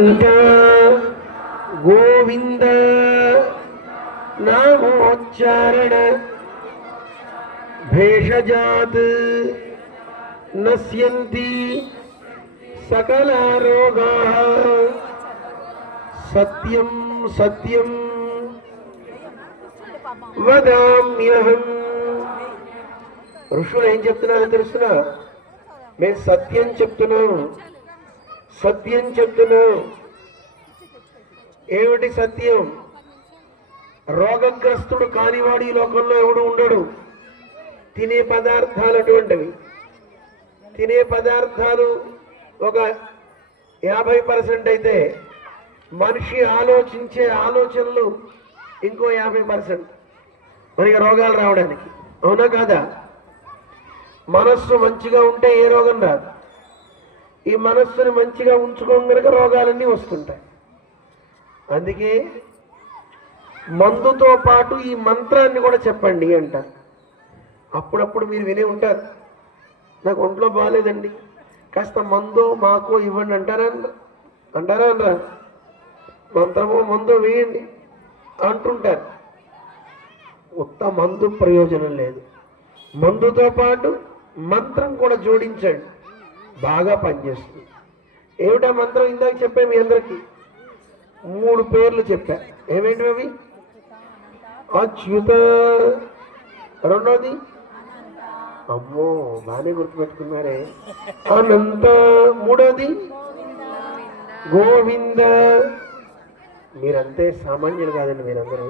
अनंत गोविंद नामोच्चारण भेषजात नश्यन्ति सकला रोगाः सत्यं सत्यं वदाम्यहम्। ఋషులు ఏం చెప్తున్నారో తెలుసునా? మేము సత్యం చెప్తున్నాం, సత్యం చెప్తున్నాం. ఏమిటి సత్యం? రోగగ్రస్తుడు కానివాడు ఈ లోకంలో ఎవడు ఉండడు. తినే పదార్థాలు అటువంటివి. తినే పదార్థాలు ఒక 50% అయితే మనిషి ఆలోచించే ఆలోచనలు ఇంకో 50% మనకి రోగాలు రావడానికి. అవునా కాదా? మనస్సు మంచిగా ఉంటే ఏ రోగం రాదు. ఈ మనస్సుని మంచిగా ఉంచుకోం కనుక రోగాలన్నీ వస్తుంటాయి. అందుకే మందుతో పాటు ఈ మంత్రాన్ని కూడా చెప్పండి అంటారు. అప్పుడప్పుడు మీరు వినే ఉంటారు, నాకు ఒంట్లో బాగాలేదండి, కాస్త మందో మాకో ఇవ్వండి అంటారా అనరా? మంత్రమో మందో వేయండి అంటుంటారు. ఉత్త మందు ప్రయోజనం లేదు. మందుతో పాటు మంత్రం కూడా జోడించండి, బాగా పనిచేస్తుంది. ఏమిటా మంత్రం? ఇందాక చెప్పా మీ అందరికీ 3 పేర్లు చెప్పా. ఏమేంటి అవి? అచ్యుత, రెండోది అమ్మో బాగానే గుర్తుపెట్టుకున్నారే, అనంత, మూడోది గోవింద. మీరంతే సామాన్యులు కాదండి, మీరందరూ